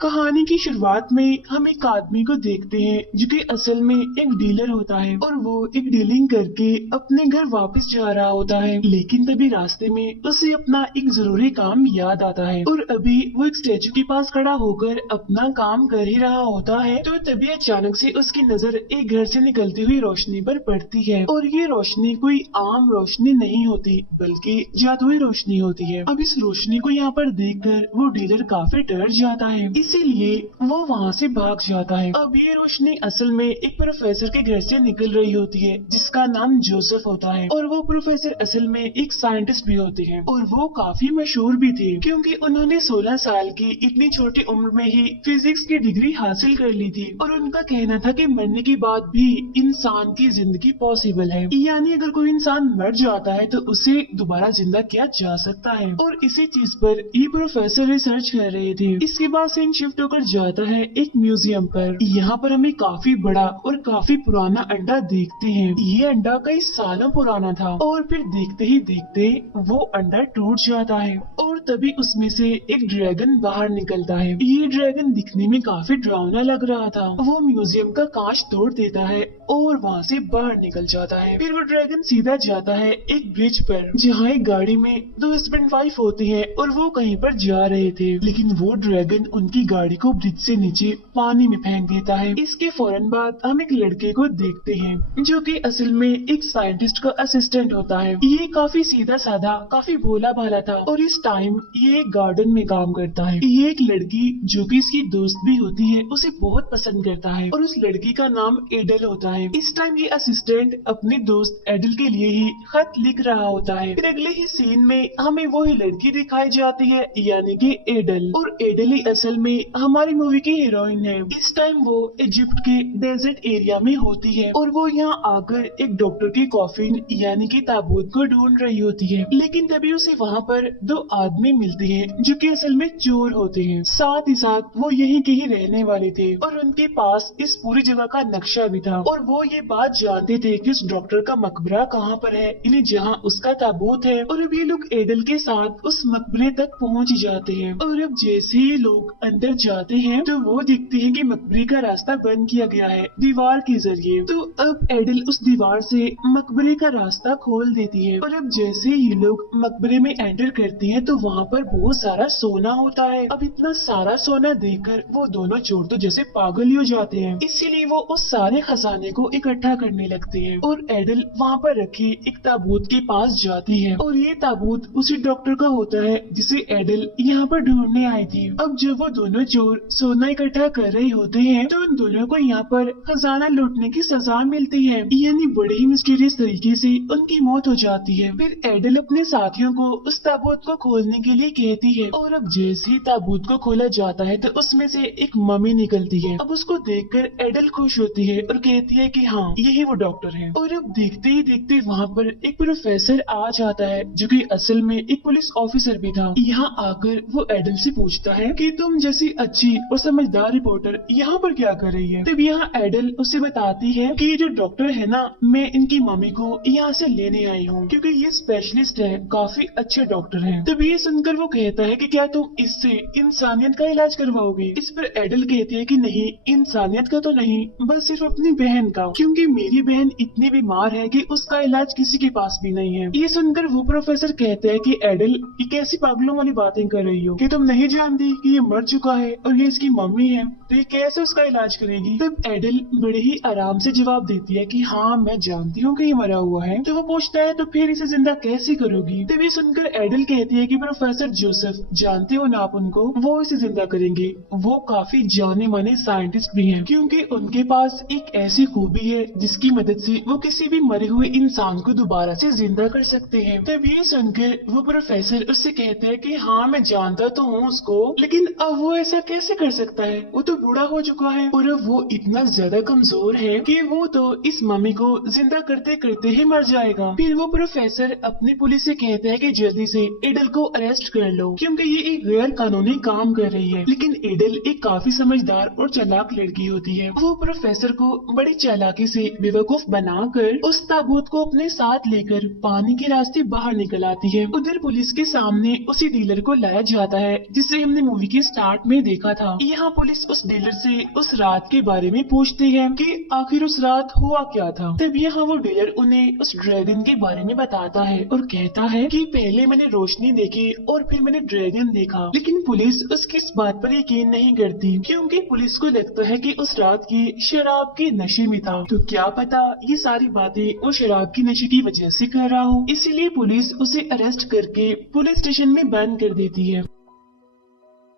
कहानी की शुरुआत में हम एक आदमी को देखते हैं जो कि असल में एक डीलर होता है और वो एक डीलिंग करके अपने घर वापस जा रहा होता है। लेकिन तभी रास्ते में उसे अपना एक जरूरी काम याद आता है और अभी वो एक स्टेचू के पास खड़ा होकर अपना काम कर ही रहा होता है तो तभी अचानक से उसकी नजर एक घर से निकलती हुई रोशनी पर पड़ती है और ये रोशनी कोई आम रोशनी नहीं होती बल्कि जादुई रोशनी होती है। अब इस रोशनी को यहाँ पर देखकर वो डीलर काफी डर जाता है, इसीलिए वो वहाँ से भाग जाता है। अब ये रोशनी असल में एक प्रोफेसर के घर से निकल रही होती है जिसका नाम जोसेफ होता है और वो प्रोफेसर असल में एक साइंटिस्ट भी होते हैं और वो काफी मशहूर भी थे क्योंकि उन्होंने 16 साल की इतनी छोटी उम्र में ही फिजिक्स की डिग्री हासिल कर ली थी और उनका कहना था कि मरने के बाद भी इंसान की जिंदगी पॉसिबल है, यानी अगर कोई इंसान मर जाता है तो उसे दोबारा जिंदा किया जा सकता है। और इसी चीज पर ये प्रोफेसर रिसर्च कर रहे थे। इसके बाद सीन शिफ्ट होकर जाता है एक म्यूजियम पर। यहाँ पर हमें काफी बड़ा और काफी पुराना अंडा देखते हैं। ये अंडा कई सालों पुराना था और फिर देखते ही देखते वो अंडा टूट जाता है और तभी उसमें से एक ड्रैगन बाहर निकलता है। ये ड्रैगन दिखने में काफी डरावना लग रहा था। वो म्यूजियम का कांच तोड़ देता है और वहाँ से बाहर निकल जाता है। फिर वो ड्रैगन सीधा जाता है एक ब्रिज पर जहाँ एक गाड़ी में दो हस्बैंड वाइफ होती है और वो कहीं पर जा रहे थे, लेकिन वो ड्रैगन उनकी गाड़ी को ब्रिज से नीचे पानी में फेंक देता है। इसके फौरन बाद हम एक लड़के को देखते हैं जो कि असल में एक साइंटिस्ट का असिस्टेंट होता है। ये काफी सीधा साधा काफी भोला भाला था और इस टाइम ये एक गार्डन में काम करता है। ये एक लड़की जो कि इसकी दोस्त भी होती है उसे बहुत पसंद करता है और उस लड़की का नाम एडल होता है। इस टाइम ये असिस्टेंट अपने दोस्त एडल के लिए ही खत लिख रहा होता है। फिर अगले ही सीन में हमें वही लड़की दिखाई जाती है यानी कि एडल, और एडल ही असल में हमारी मूवी की हीरोइन है। इस टाइम वो इजिप्ट के डेजर्ट एरिया में होती है और वो यहाँ आकर एक डॉक्टर की कॉफिन यानी कि ताबूत को ढूंढ रही होती है, लेकिन तभी उसे वहाँ पर दो आदमी मिलते हैं जो कि असल में चोर होते हैं। साथ ही साथ वो यहीं के ही रहने वाले थे और उनके पास इस पूरी जगह का नक्शा भी था और वो ये बात जानते थे कि उस डॉक्टर का मकबरा कहाँ पर है, यानी जहाँ उसका ताबूत है। और अब ये लोग एडल के साथ उस मकबरे तक पहुँच जाते हैं और अब जैसे ही लोग अंदर जाते हैं तो वो देखते हैं कि मकबरे का रास्ता बंद किया गया है दीवार के जरिए। तो अब एडल उस दीवार से मकबरे का रास्ता खोल देती है और अब जैसे ही लोग मकबरे में एंटर करते हैं तो वहाँ पर बहुत सारा सोना होता है। अब इतना सारा सोना देखकर वो दोनों चोर तो जैसे पागल ही हो जाते हैं, इसीलिए वो उस सारे खजाने को इकट्ठा करने लगते हैं और एडल वहाँ पर रखे एक ताबूत के पास जाती है और ये ताबूत उसी डॉक्टर का होता है जिसे एडल यहाँ पर ढूंढने आई थी। अब जब वो दोनों चोर सोना इकट्ठा कर रहे होते हैं तो उन दोनों को यहाँ पर खजाना लूटने की सजा मिलती है, यानी बड़े ही मिस्टीरियस तरीके से उनकी मौत हो जाती है। फिर एडल अपने साथियों को उस ताबूत को खोलने के लिए कहती है और अब जैसे ही ताबूत को खोला जाता है तो उसमें से एक मम्मी निकलती है। अब उसको देखकर एडल खुश होती है और कहती है कि हाँ यही वो डॉक्टर है। और अब देखते ही देखते वहाँ पर एक प्रोफेसर आ जाता है जो कि असल में एक पुलिस ऑफिसर भी था। यहाँ आकर वो एडल से पूछता है कि तुम जैसी अच्छी और समझदार रिपोर्टर यहाँ पर क्या कर रही है। तब यहाँ एडल उसे बताती है कि ये जो डॉक्टर है ना, मैं इनकी मम्मी को यहाँ से लेने आई हूँ क्योंकि ये स्पेशलिस्ट है, काफी अच्छे डॉक्टर हैं। तब ये सुनकर वो कहता है कि क्या तुम इससे इंसानियत का इलाज करवाओगे। इस पर एडल कहती है कि नहीं, इंसानियत का तो नहीं, बस सिर्फ अपनी बहन का, क्योंकि मेरी बहन इतनी बीमार है कि उसका इलाज किसी के पास भी नहीं है। ये सुनकर वो प्रोफेसर कहते हैं कि एडल ये कैसी पागलों वाली बातें कर रही हो कि तुम नहीं जानती कि ये मर चुका है और ये इसकी मम्मी है, तो ये कैसे उसका इलाज करेगी। तब एडल बड़े ही आराम से जवाब देती है कि हाँ मैं जानती हूँ कि ये मरा हुआ है। तो वो पूछता है तो फिर इसे जिंदा कैसे करोगी। तब ये सुनकर एडल कहती है कि प्रोफेसर जोसेफ, जानते हो ना आप उनको, वो इसे जिंदा करेंगे। वो काफी जाने माने साइंटिस्ट भी हैं क्योंकि उनके पास एक ऐसी खूबी है जिसकी मदद से वो किसी भी मरे हुए इंसान को दोबारा से जिंदा कर सकते हैं। तब ये सुनकर वो प्रोफेसर उससे कहते हैं कि हाँ मैं जानता तो हूँ उसको, लेकिन अब वो ऐसा कैसे कर सकता है, वो तो बूढ़ा हो चुका है और अब वो इतना ज्यादा कमजोर है कि वो तो इस मम्मी को जिंदा करते करते ही मर जाएगा। फिर वो प्रोफेसर अपनी पुलिस से कहता है कि जल्दी से एडल को अरेस्ट अरेस्ट कर लो क्योंकि ये एक गैर कानूनी काम कर रही है। लेकिन एडल एक काफी समझदार और चालाक लड़की होती है। वो प्रोफेसर को बड़ी चालाकी से बेवकूफ बनाकर उस ताबूत को अपने साथ लेकर पानी के रास्ते बाहर निकल आती है। उधर पुलिस के सामने उसी डीलर को लाया जाता है जिसे हमने मूवी के स्टार्ट में देखा था। यहाँ पुलिस उस डीलर से उस रात के बारे में पूछती है कि आखिर उस रात हुआ क्या था। तब यहाँ वो डीलर उन्हें उस ड्रैगन के बारे में बताता है और कहता है कि पहले मैंने रोशनी देखी और फिर मैंने ड्रैगन देखा। लेकिन पुलिस उसकी इस बात पर यकीन नहीं करती क्योंकि पुलिस को लगता है कि उस रात की शराब के नशे में था। तो क्या पता ये सारी बातें वो शराब की नशे की वजह से कर रहा हो। इसीलिए पुलिस उसे अरेस्ट करके पुलिस स्टेशन में बंद कर देती है।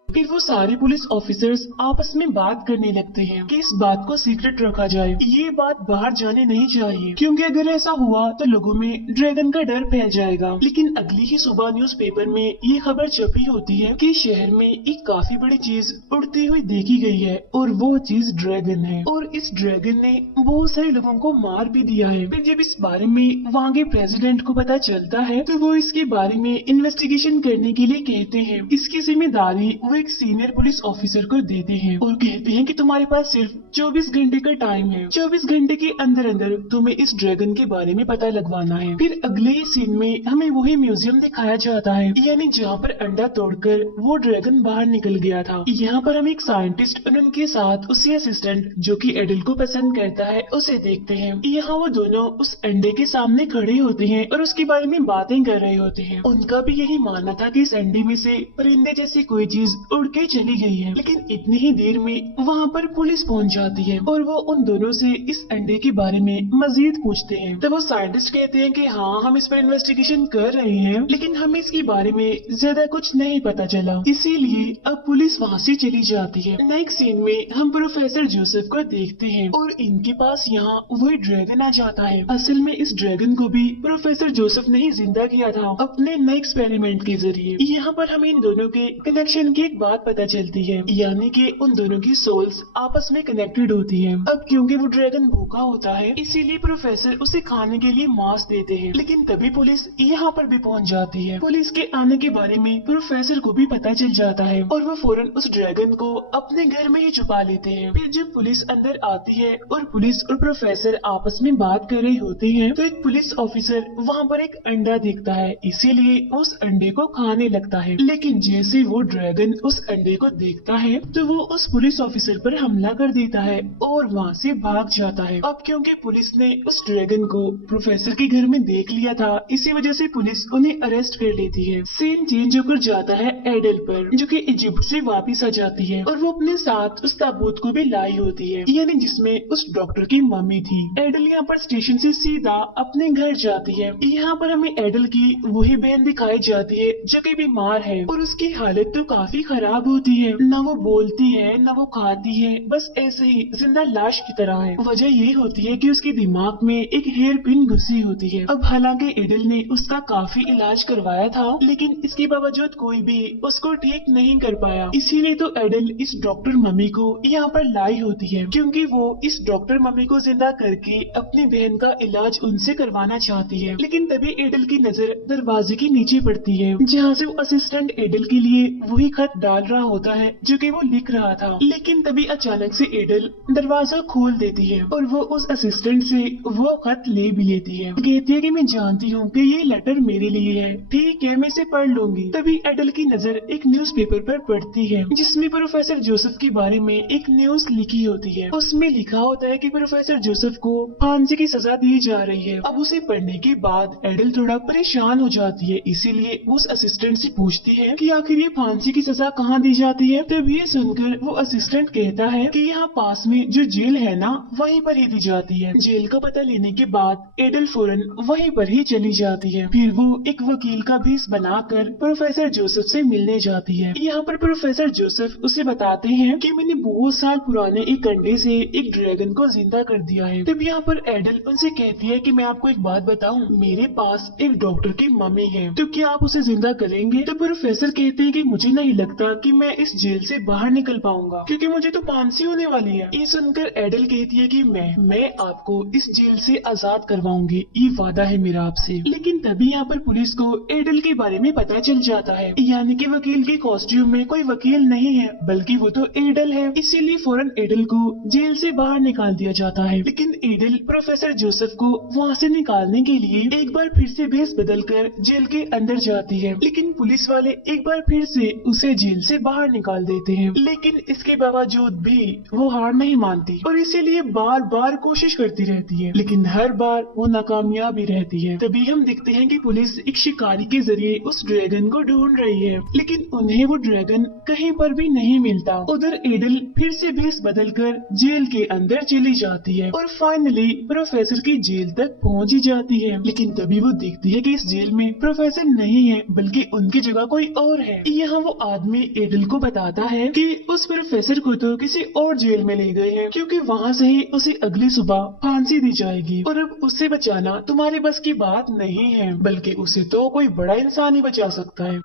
फिर वो सारे पुलिस ऑफिसर्स आपस में बात करने लगते हैं कि इस बात को सीक्रेट रखा जाए, ये बात बाहर जाने नहीं चाहिए क्योंकि अगर ऐसा हुआ तो लोगों में ड्रैगन का डर फैल जाएगा। लेकिन अगली ही सुबह न्यूज़पेपर में ये खबर छपी होती है कि शहर में एक काफी बड़ी चीज उड़ती हुई देखी गई है और वो चीज ड्रैगन है और इस ड्रैगन ने बहुत सारे लोगों को मार भी दिया है। फिर जब इस बारे में वहाँ के प्रेसिडेंट को पता चलता है तो वो इसके बारे में इन्वेस्टिगेशन करने के लिए कहते हैं। इसकी जिम्मेदारी वो एक सीनियर पुलिस ऑफिसर को देते हैं और कहते हैं कि तुम्हारे पास सिर्फ 24 घंटे का टाइम है। 24 घंटे के अंदर अंदर तुम्हें इस ड्रैगन के बारे में पता लगवाना है। फिर अगले ही सीन में हमें वही म्यूजियम दिखाया जाता है, यानी जहाँ पर अंडा तोड़कर वो ड्रैगन बाहर निकल गया था। यहाँ पर हम एक साइंटिस्ट और उनके साथ उसके असिस्टेंट जो कि एडल को पसंद करता है उसे देखते हैं। यहाँ वो दोनों उस अंडे के सामने खड़े होते हैं और उसके बारे में बातें कर रहे होते हैं। उनका भी यही मानना था कि इस अंडे में से परिंदे जैसी कोई चीज उड़ के चली गई है। लेकिन इतनी ही देर में वहाँ पर पुलिस पहुँच जाती है और वो उन दोनों से इस अंडे के बारे में मजीद पूछते हैं। तब वो साइंटिस्ट कहते हैं कि हाँ हम इस पर इन्वेस्टिगेशन कर रहे हैं लेकिन हमें इसके बारे में ज्यादा कुछ नहीं पता चला, इसीलिए अब पुलिस वहाँ से चली जाती है। नेक्स्ट सीन में हम प्रोफेसर जोसेफ को देखते हैं और इनके पास यहाँ वही ड्रैगन आ जाता है। असल में इस ड्रैगन को भी प्रोफेसर जोसेफ ने ही जिंदा किया था अपने नए एक्सपेरिमेंट के जरिए। यहाँ पर हमें इन दोनों के कनेक्शन की एक बात पता चलती है, यानी कि उन दोनों की सोल्स आपस में कनेक्टेड होती है। अब क्योंकि वो ड्रैगन भूखा होता है इसीलिए प्रोफेसर उसे खाने के लिए मांस देते हैं। लेकिन तभी पुलिस यहाँ पर भी पहुँच जाती है। पुलिस के आने के बारे में प्रोफेसर को भी पता चल जाता है और वो फौरन उस ड्रैगन को अपने घर में ही छुपा लेते हैं। फिर जब पुलिस अंदर आती है और पुलिस और प्रोफेसर आपस में बात कर रहे होते हैं तो एक पुलिस ऑफिसर वहाँ पर एक अंडा देखता है, इसीलिए उस अंडे को खाने लगता है। लेकिन जैसे वो ड्रैगन उस अंडे को देखता है तो वो उस पुलिस ऑफिसर पर हमला कर देता है और वहाँ से भाग जाता है। अब क्योंकि पुलिस ने उस ड्रैगन को प्रोफेसर के घर में देख लिया था इसी वजह से पुलिस उन्हें अरेस्ट कर लेती है। सीन चेंज होकर जाता है एडल पर जो कि इजिप्ट से वापस आ जाती है और वो अपने साथ उस ताबूत को भी लाई होती है, यानी जिसमें उस डॉक्टर की मम्मी थी। एडल यहाँ पर स्टेशन से सीधा अपने घर जाती है। यहाँ पर हमें एडल की वही बहन दिखाई जाती है जो कि बीमार है और उसकी हालत तो काफी खराब होती है। न वो बोलती है न वो खाती है, बस ऐसे ही जिंदा लाश की तरह है। वजह ये होती है कि उसके दिमाग में एक हेयर पिन घुसी होती है। अब हालांकि एडल ने उसका काफी इलाज करवाया था लेकिन इसके बावजूद कोई भी उसको ठीक नहीं कर पाया, इसीलिए तो एडल इस डॉक्टर मम्मी को यहाँ पर लाई होती है क्योंकि वो इस डॉक्टर मम्मी को जिंदा करके अपनी बहन का इलाज उनसे करवाना चाहती है। लेकिन तभी एडल की नजर दरवाजे के नीचे पड़ती है जहाँ से वो असिस्टेंट एडल के लिए वही खत डाल रहा होता है जो कि वो लिख रहा था। लेकिन तभी अचानक से एडल दरवाजा खोल देती है और वो उस असिस्टेंट से वो खत ले भी लेती है। कहती है कि मैं जानती हूँ कि ये लेटर मेरे लिए है, ठीक है मैं इसे पढ़ लूंगी। तभी एडल की नजर एक न्यूज़पेपर पर पड़ती है जिसमें प्रोफेसर जोसेफ के बारे में एक न्यूज लिखी होती है। उसमें लिखा होता है कि प्रोफेसर जोसेफ को फांसी की सजा दी जा रही है। अब उसे पढ़ने के बाद एडल थोड़ा परेशान हो जाती है, इसीलिए उस असिस्टेंट से पूछती है कि आखिर ये फांसी की सजा कहाँ दी जाती है। तभी ये सुनकर वो असिस्टेंट कहता है कि यहाँ पास में जो जेल है ना वहीं पर ही दी जाती है। जेल का पता लेने के बाद एडल फौरन वहीं पर ही चली जाती है। फिर वो एक वकील का भेष बनाकर प्रोफेसर जोसेफ से मिलने जाती है। यहाँ पर प्रोफेसर जोसेफ उसे बताते हैं कि मैंने बहुत साल पुराने एक अंडे से एक ड्रैगन को जिंदा कर दिया है। तब यहाँ पर एडल उनसे कहती है कि मैं आपको एक बात बताऊं, मेरे पास एक डॉक्टर की मम्मी है, तो क्या आप उसे जिंदा करेंगे। तो प्रोफेसर कहते हैं कि मुझे नहीं लगता लगता कि मैं इस जेल से बाहर निकल पाऊंगा, क्योंकि मुझे तो फांसी होने वाली है। ये सुनकर एडल कहती है कि मैं आपको इस जेल से आजाद करवाऊंगी, ये वादा है मेरा आपसे। लेकिन तभी यहाँ पर पुलिस को एडल के बारे में पता चल जाता है, यानी कि वकील के कॉस्ट्यूम में कोई वकील नहीं है बल्कि वो तो एडल है। इसीलिए फौरन एडल को जेल से बाहर निकाल दिया जाता है। लेकिन एडल प्रोफेसर जोसेफ को वहाँ से निकालने के लिए एक बार फिर से भेस बदलकर जेल के अंदर जाती है, लेकिन पुलिस वाले एक बार फिर से उसे जेल से बाहर निकाल देते हैं। लेकिन इसके बावजूद भी वो हार नहीं मानती और इसीलिए बार बार कोशिश करती रहती है, लेकिन हर बार वो नाकामयाब ही रहती है। तभी हम देखते हैं कि पुलिस एक शिकारी के जरिए उस ड्रैगन को ढूंढ रही है, लेकिन उन्हें वो ड्रैगन कहीं पर भी नहीं मिलता। उधर एडल फिर से भेस बदलकर जेल के अंदर चली जाती है और फाइनली प्रोफेसर की जेल तक पहुंच ही जाती है। लेकिन तभी वो देखती है कि इस जेल में प्रोफेसर नहीं है बल्कि उनकी जगह कोई और है। यहाँ वो आदमी एडल को बताता है कि उस प्रोफेसर को तो किसी और जेल में ले गए हैं, क्योंकि वहाँ से ही उसे अगली सुबह फांसी दी जाएगी और अब उसे बचाना तुम्हारे बस की बात नहीं है, बल्कि उसे तो कोई बड़ा इंसान ही बचा सकता है।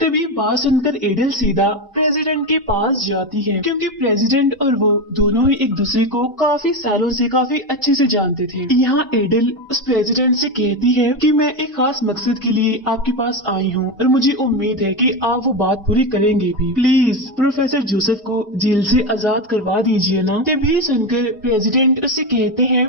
तभी बात सुनकर एडल सीधा प्रेसिडेंट के पास जाती है, क्योंकि प्रेसिडेंट और वो दोनों ही एक दूसरे को काफी सालों से काफी अच्छे से जानते थे। यहाँ एडल उस प्रेसिडेंट से कहती है कि मैं एक खास मकसद के लिए आपके पास आई हूँ और मुझे उम्मीद है कि आप वो बात पूरी करेंगे भी। प्लीज प्रोफेसर जोसेफ को जेल से आजाद करवा दीजिए ना। तभी सुनकर प्रेसिडेंट उससे कहते हैं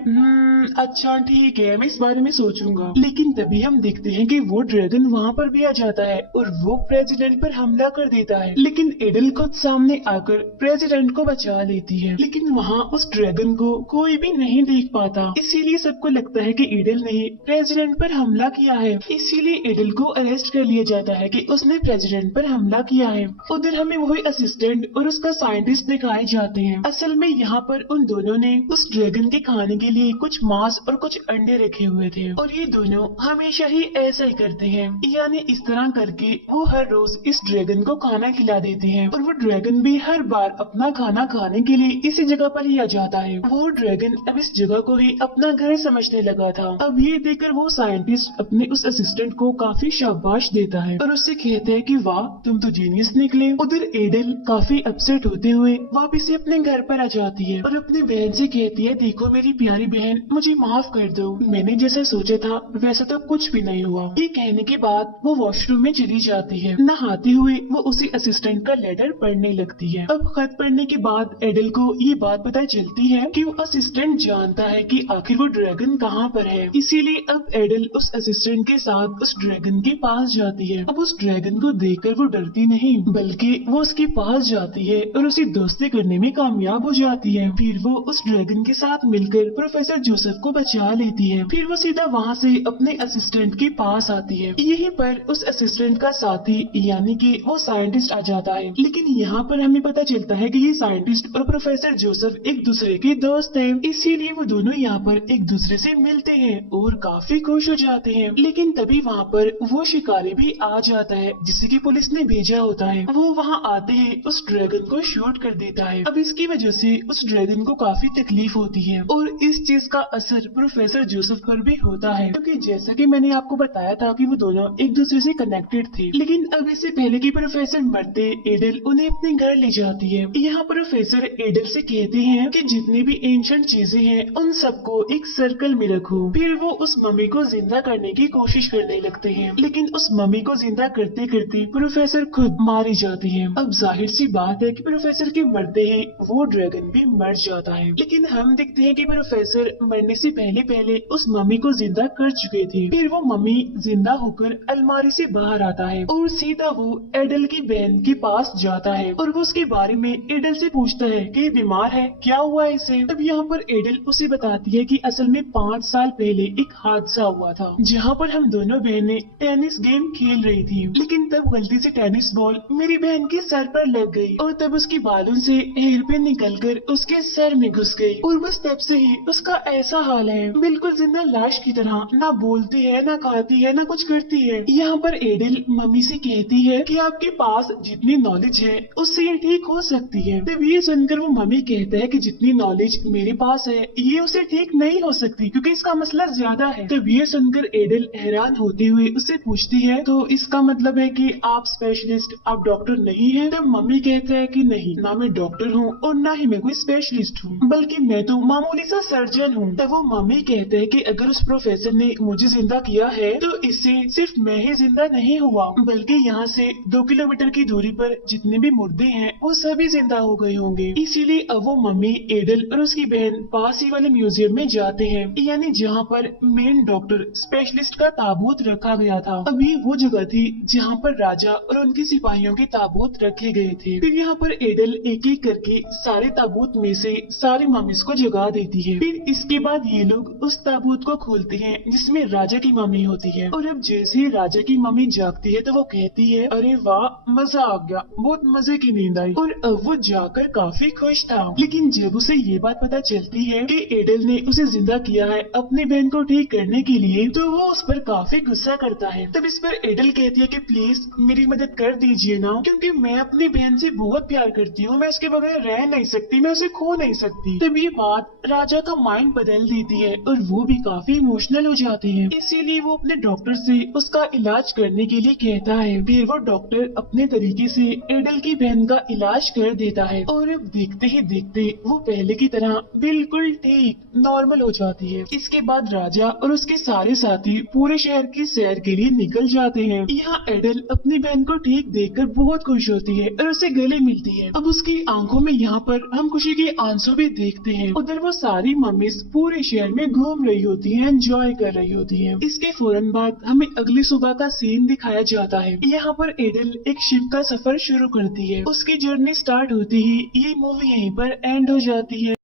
अच्छा ठीक है, मैं इस बारे में सोचूंगा। लेकिन तभी हम देखते हैं कि वो ड्रैगन वहाँ पर भी आ जाता है और वो प्रेसिडेंट पर हमला कर देता है, लेकिन एडल खुद सामने आकर प्रेसिडेंट को बचा लेती है। लेकिन वहाँ उस ड्रैगन को कोई भी नहीं देख पाता, इसीलिए सबको लगता है कि एडल ने प्रेसिडेंट पर हमला किया है। इसीलिए एडल को अरेस्ट कर लिया जाता है कि उसने प्रेसिडेंट पर हमला किया है। उधर हमें वही असिस्टेंट और उसका साइंटिस्ट दिखाए जाते हैं। असल में यहाँ पर उन दोनों ने उस ड्रैगन के खाने के लिए कुछ मांस और कुछ अंडे रखे हुए थे और ये दोनों हमेशा ही ऐसा ही करते हैं, यानी इस तरह करके वो हर रोज इस ड्रैगन को खाना खिला देते हैं और वो ड्रैगन भी हर बार अपना खाना खाने के लिए इसी जगह पर ही आ जाता है। वो ड्रैगन अब इस जगह को ही अपना घर समझने लगा था। अब ये देखकर वो साइंटिस्ट अपने उस असिस्टेंट को काफी शाबाश देता है और उससे कहते हैं कि वाह तुम तो जीनियस निकले। उधर एडल काफी अपसेट होते हुए वापिस से अपने घर पर आ जाती है और अपनी बहन से कहती है देखो मेरी प्यारी बहन, मुझे माफ कर दो, मैंने जैसा सोचा था वैसा तो कुछ भी नहीं हुआ। ये कहने के बाद वो वॉशरूम में चली जाती है। नहाते हुए वो उसी असिस्टेंट का लेटर पढ़ने लगती है। अब खत पढ़ने के बाद एडल को ये बात पता चलती है कि वो असिस्टेंट जानता है कि आखिर वो ड्रैगन कहाँ पर है। इसीलिए अब एडल उस असिस्टेंट के साथ उस ड्रैगन के पास जाती है। अब उस ड्रैगन को देखकर वो डरती नहीं बल्कि वो उसके पास जाती है और उसे दोस्ती करने में कामयाब हो जाती है। फिर वो उस ड्रैगन के साथ मिलकर प्रोफेसर जोसेफ को बचा लेती है। फिर वो सीधा वहाँ से अपने असिस्टेंट के पास आती है। यहीं पर उस असिस्टेंट का साथी यानी कि वो साइंटिस्ट आ जाता है। लेकिन यहाँ पर हमें पता चलता है कि ये साइंटिस्ट और प्रोफेसर जोसेफ एक दूसरे के दोस्त हैं, इसीलिए वो दोनों यहाँ पर एक दूसरे से मिलते हैं और काफी खुश हो जाते हैं। लेकिन तभी वहाँ पर वो शिकारी भी आ जाता है जिसे कि पुलिस ने भेजा होता है। वो वहाँ आते ही उस ड्रैगन को शूट कर देता है। अब इसकी वजह से उस ड्रैगन को काफी तकलीफ होती है और इस चीज का असर प्रोफेसर जोसेफ पर भी होता है, क्योंकि जैसा कि मैंने आपको बताया था कि वो दोनों एक दूसरे से कनेक्टेड थे। लेकिन अब इससे पहले कि प्रोफेसर मरते एडल उन्हें अपने घर ले जाती है। यहाँ प्रोफेसर एडल से कहते हैं कि जितनी भी एंशिएंट चीजें हैं उन सबको एक सर्कल में रखो। फिर वो उस मम्मी को जिंदा करने की कोशिश करने लगते हैं, लेकिन उस मम्मी को जिंदा करते करते प्रोफेसर खुद मारी जाती है। अब जाहिर सी बात है कि प्रोफेसर के मरते ही वो ड्रैगन भी मर जाता है। लेकिन हम देखते हैं कि प्रोफेसर मरने से पहले पहले उस मम्मी को जिंदा कर चुके थे। फिर वो मम्मी जिंदा होकर अलमारी से बाहर आता है और सीधा वो एडल की बहन के पास जाता है और वो उसके बारे में एडल से पूछता है कि ये बीमार है, क्या हुआ है इसे। तब यहाँ पर एडल उसे बताती है कि असल में 5 साल पहले एक हादसा हुआ था जहाँ पर हम दोनों बहनें टेनिस गेम खेल रही थी, लेकिन तब गलती से टेनिस बॉल मेरी बहन के सर पर लग गई और तब उसके बालों से हेयर पिन निकलकर उसके सर में घुस गई और बस तब से ही उसका ऐसा हाल है, बिल्कुल जिंदा लाश की तरह, ना बोलती है, ना खाती है, ना कुछ करती है। यहाँ पर एडल मम्मी से कहती है कि आपके पास जितनी नॉलेज है उससे ये ठीक हो सकती है। तब ये सुनकर वो मम्मी कहता है कि जितनी नॉलेज मेरे पास है ये उसे ठीक नहीं हो सकती क्योंकि इसका मसला ज्यादा है। तब ये सुनकर एडल हैरान होते हुए उससे पूछती है तो इसका मतलब है कि आप स्पेशलिस्ट, आप डॉक्टर नहीं है? तब मम्मी कहता है कि नहीं, ना मैं डॉक्टर हूँ और ना ही मैं कोई स्पेशलिस्ट हूँ, बल्कि मैं तो मामूली सा सर्जन हूँ। तब वो मम्मी कहते हैं कि अगर उस प्रोफेसर ने मुझे जिंदा किया है तो इससे सिर्फ मैं ही जिंदा नहीं हुआ, बल्कि यहाँ से 2 किलोमीटर की दूरी पर जितने भी मुर्दे हैं वो सभी जिंदा हो गए होंगे। इसीलिए अब वो मम्मी, एडल और उसकी बहन पास ही वाले म्यूजियम में जाते हैं, यानी जहाँ पर मेन डॉक्टर स्पेशलिस्ट का ताबूत रखा गया था। अभी वो जगह थी जहाँ पर राजा और उनके सिपाहियों के ताबूत रखे गए थे। फिर यहाँ पर एडल एक एक करके सारे ताबूत में से सारे मम्मीज को जगा देती है। फिर इसके बाद ये लोग उस ताबूत को खोलते हैं जिसमें राजा की मम्मी होती है। और अब जैसे ही राजा की मम्मी जागती है तो वो कहती है, अरे वाह, मजा आ गया, बहुत मजे की नींद आई। और अब वो जाकर काफी खुश था। लेकिन जब उसे ये बात पता चलती है कि एडल ने उसे जिंदा किया है अपनी बहन को ठीक करने के लिए, तो वो उस पर काफी गुस्सा करता है। तब इस पर एडल कहती है कि प्लीज मेरी मदद कर दीजिए ना, क्योंकि मैं अपनी बहन से बहुत प्यार करती हूँ, मैं उसके बगैर रह नहीं सकती, मैं उसे खो नहीं सकती। तब ये बात राजा का माइंड बदल देती है और वो भी काफी इमोशनल हो जाते हैं। इसीलिए वो अपने डॉक्टर से उसका इलाज करने के लिए कहता है। फिर वो डॉक्टर अपने तरीके से एडल की बहन का इलाज कर देता है और अब देखते ही देखते वो पहले की तरह बिल्कुल ठीक नॉर्मल हो जाती है। इसके बाद राजा और उसके सारे साथी पूरे शहर की सैर के लिए निकल जाते हैं। यहाँ एडल अपनी बहन को ठीक देखकर बहुत खुश होती है और उसे गले मिलती है। अब उसकी आंखों में यहाँ पर हम खुशी के आंसू भी देखते हैं। उधर वो सारी मम्मीज पूरे शहर में घूम रही होती हैं, एंजॉय कर रही होती हैं। इसके फौरन बाद हमें अगली सुबह का सीन दिखाया जाता है। यहाँ पर एडल एक शिप का सफर शुरू करती है। उसकी जर्नी स्टार्ट होती ही ये मूवी यहीं पर एंड हो जाती है।